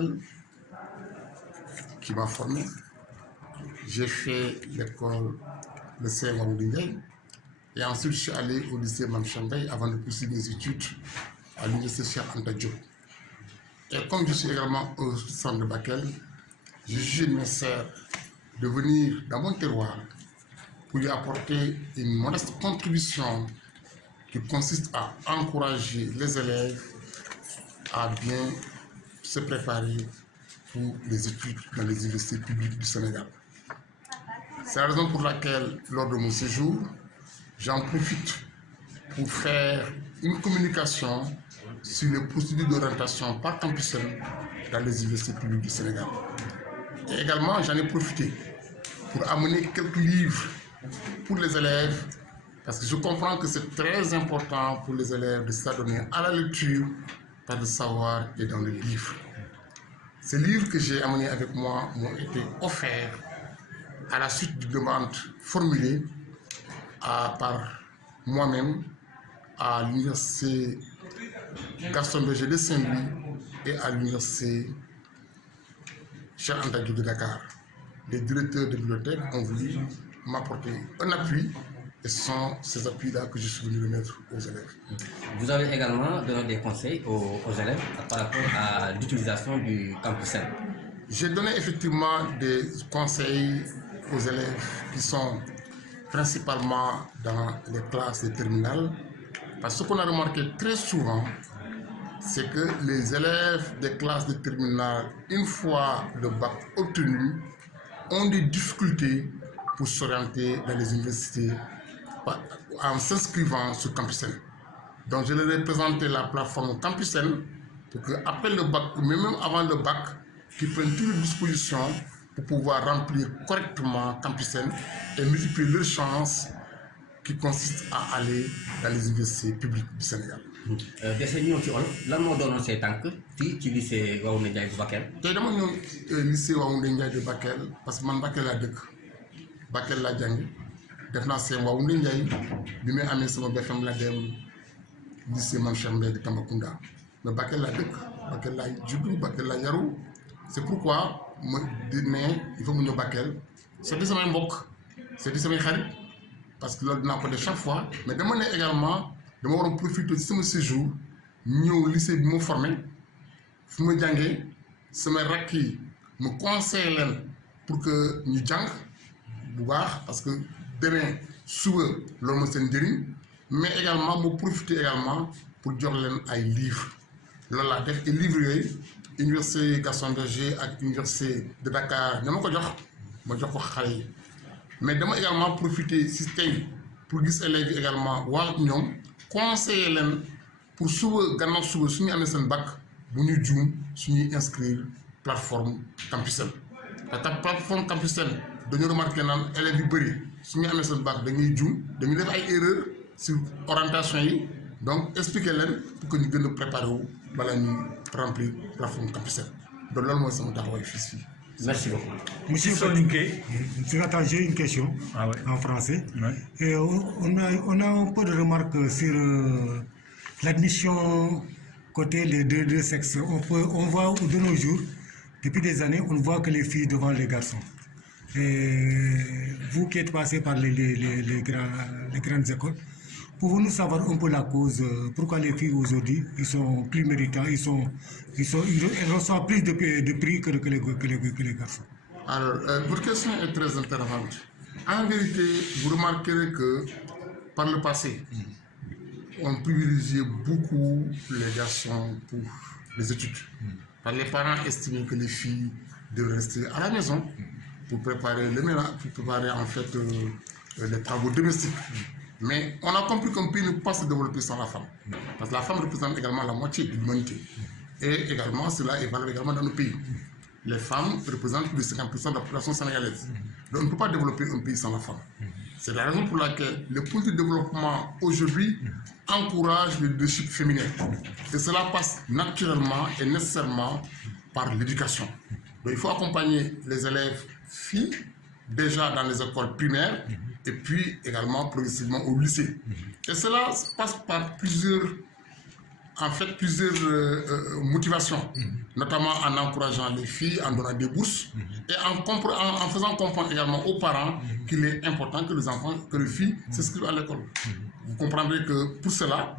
Bakel qui m'a formé. J'ai fait l'école, le CM Ndiaye, et ensuite je suis allé au lycée Mamchandey avant de poursuivre mes études à l'université Cheikh Anta Diop. Et comme je suis également au centre de Bakel, je juge nécessaire de venir dans mon terroir pour lui apporter une modeste contribution qui consiste à encourager les élèves à bien se préparer pour les études dans les universités publiques du Sénégal. C'est la raison pour laquelle, lors de mon séjour, j'en profite pour faire une communication sur les procédures d'orientation par campus dans les universités publiques du Sénégal. Et également, j'en ai profité pour amener quelques livres pour les élèves, parce que je comprends que c'est très important pour les élèves de s'adonner à la lecture, par le savoir et dans le livre. Ces livres que j'ai amenés avec moi m'ont été offerts à la suite d'une demande formulée par moi-même à l'université Gaston Berger de Saint-Louis et à l'université Cheikh Anta Diop de Dakar. Les directeurs de bibliothèque ont voulu m'apporter un appui et ce sont ces appuis-là que je suis venu remettre aux élèves. Vous avez également donné des conseils aux élèves par rapport à l'utilisation du campus. J'ai donné effectivement des conseils aux élèves qui sont principalement dans les classes de terminale, parce que ce qu'on a remarqué très souvent, c'est que les élèves des classes de terminale, une fois le bac obtenu, ont des difficultés pour s'orienter dans les universités en s'inscrivant sur Campus N. Donc je leur ai présenté la plateforme Campus N pour qu'après le bac, mais même avant le bac, qu'ils prennent toutes les dispositions pour pouvoir remplir correctement Campus N et multiplier leurs chances qui consistent à aller dans les universités publiques du Sénégal. Dese ñëw ci olof lan moo doonoon say tànk fii ci lycée Waoundé Ndiaye de Bakel. tey dama ñëw lycée Waoundé Ndiaye de Bakel parce que man Bakel laa dëkk Bakel laa jàng def naa seen Waoundé Ndiaye bi may amee sama BFM la dem lycée Mamchandey de Tambacounda mais Bakel laa dëkk Bakel laa juddu Bakel laa yaru. C'est pourquoi ma di ne il faut mu ñëw Bakel c'est di samay mbokk c'est di samay xarit parce que loolu dinaa ko def chaque fois mais dama ne également dama waroon profiter ci sama séjour ñëw lycée bi ma formé fu ma jàngee samay rakk yi mu conseillé leen pour que ñu jàng bu baax parce que demain suba loolu mooy seen njëriñ mais également mu profiter également pour jox leen ay livres loolu laa def et livres yooyu université Gaston Berger ak université de Dakar ñoo ma ko jox ma jox ko xale yi mais dama également profiter si tey pour gis élèves yi également wax ak ñoom conseiller leen pour suba gannaaw suba su ñu amee seen bac bu ñuy juum suñuy inscrire plateforme Campus N. parce que plateforme Campus N dañu remarqué naan élèves yu bëri su ñu amee seen bac dañuy juum dañuy def ay erreurs sur orientation yi donc expliquer leen pour que ñu gën a préparer wu bala ñuy remplir plateforme Campus N. donc loolu mooy sama taxawaay fii. Merci beaucoup. Monsieur Soninké, j'ai une question en français. Ouais. Et on a un peu de remarques sur l'admission côté les deux sexes. On voit de nos jours, depuis des années, on voit que les filles devant les garçons. Et vous qui êtes passé par les grandes écoles, pouvez-nous savoir un peu la cause, pourquoi les filles aujourd'hui, ils sont plus méritants, ils reçoivent plus de prix que les garçons? Alors, votre question est très intéressante. En vérité, vous remarquerez que par le passé, on privilégiait beaucoup les garçons pour les études. Les parents estimaient que les filles devaient rester à la maison pour préparer le ménage, pour préparer en fait les travaux domestiques. Mais on a compris qu'un pays ne peut pas se développer sans la femme. Parce que la femme représente également la moitié de l'humanité. Et également, cela est valable également dans nos pays. Les femmes représentent plus de 50% de la population sénégalaise. Donc on ne peut pas développer un pays sans la femme. C'est la raison pour laquelle le point de développement aujourd'hui encourage le leadership féminin. Et cela passe naturellement et nécessairement par l'éducation. Donc il faut accompagner les élèves filles déjà dans les écoles primaires et puis également progressivement au lycée. Et cela passe par plusieurs en fait plusieurs motivations, notamment en encourageant les filles, en donnant des bourses et en faisant comprendre également aux parents qu'il est important que les enfants, que les filles s'inscrivent à l'école. Vous comprendrez que pour cela,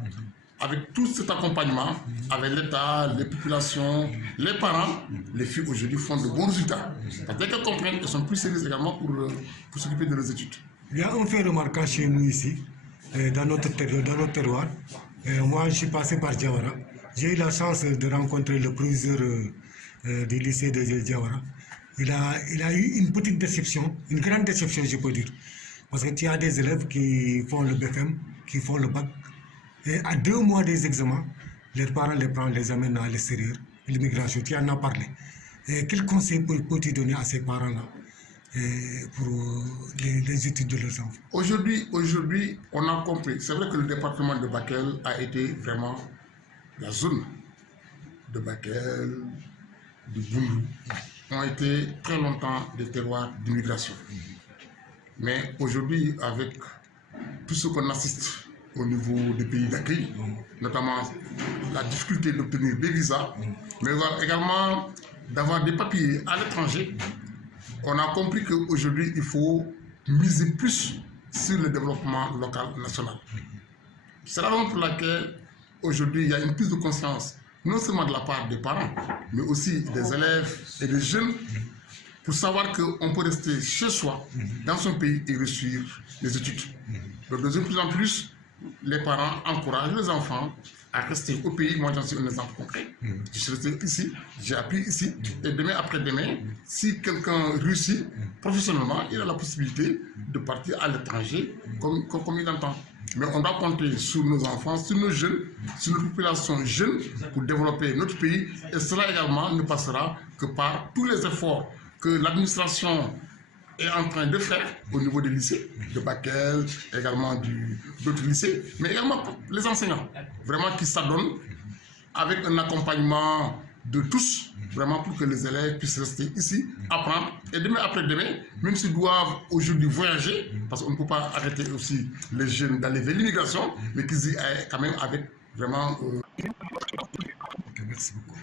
avec tout cet accompagnement, avec l'État, les populations, les parents, les filles aujourd'hui font de bons résultats. Parce que dès qu'elles comprennent, elles sont plus sérieuses également pour s'occuper de leurs études. Il y a un fait remarquable chez nous ici, dans notre terroir. Moi, je suis passé par Diawara. J'ai eu la chance de rencontrer le professeur du lycée de Diawara. Il a eu une petite déception, une grande déception, je peux dire. Parce que tu as des élèves qui font le BFM, qui font le bac. Et à 2 mois des examens, leurs parents les prennent, les amènent à l'extérieur. L'immigration, tu en as parlé. Et quel conseil peux-tu donner à ces parents-là pour les études de leurs enfants? Aujourd'hui, on a compris. C'est vrai que le département de Bakel a été vraiment la zone de Bakel, de Boulou, ont été très longtemps des terroirs d'immigration. Mais aujourd'hui, avec tout ce qu'on assiste au niveau des pays d'accueil, notamment la difficulté d'obtenir des visas, mais également d'avoir des papiers à l'étranger, on a compris qu'aujourd'hui, il faut miser plus sur le développement local national. C'est la raison pour laquelle aujourd'hui, il y a une prise de conscience, non seulement de la part des parents, mais aussi des élèves et des jeunes, pour savoir qu'on peut rester chez soi, dans son pays, et réussir les études. Donc, de plus en plus, les parents encouragent les enfants à rester au pays. Moi, j'en suis un exemple concret. Je suis resté ici, j'ai appris ici, et demain après-demain, si quelqu'un réussit professionnellement, il a la possibilité de partir à l'étranger comme il entend. Mais on doit compter sur nos enfants, sur nos jeunes, sur nos populations jeunes pour développer notre pays. Et cela également ne passera que par tous les efforts que l'administration est en train de faire au niveau des lycées, de Bakel, également d'autres lycées, mais également les enseignants, vraiment qui s'adonnent avec un accompagnement de tous, vraiment pour que les élèves puissent rester ici, apprendre, et demain après-demain, même s'ils doivent aujourd'hui voyager, parce qu'on ne peut pas arrêter aussi les jeunes d'aller vers l'immigration, mais qu'ils y aillent quand même avec vraiment... Ok, merci beaucoup.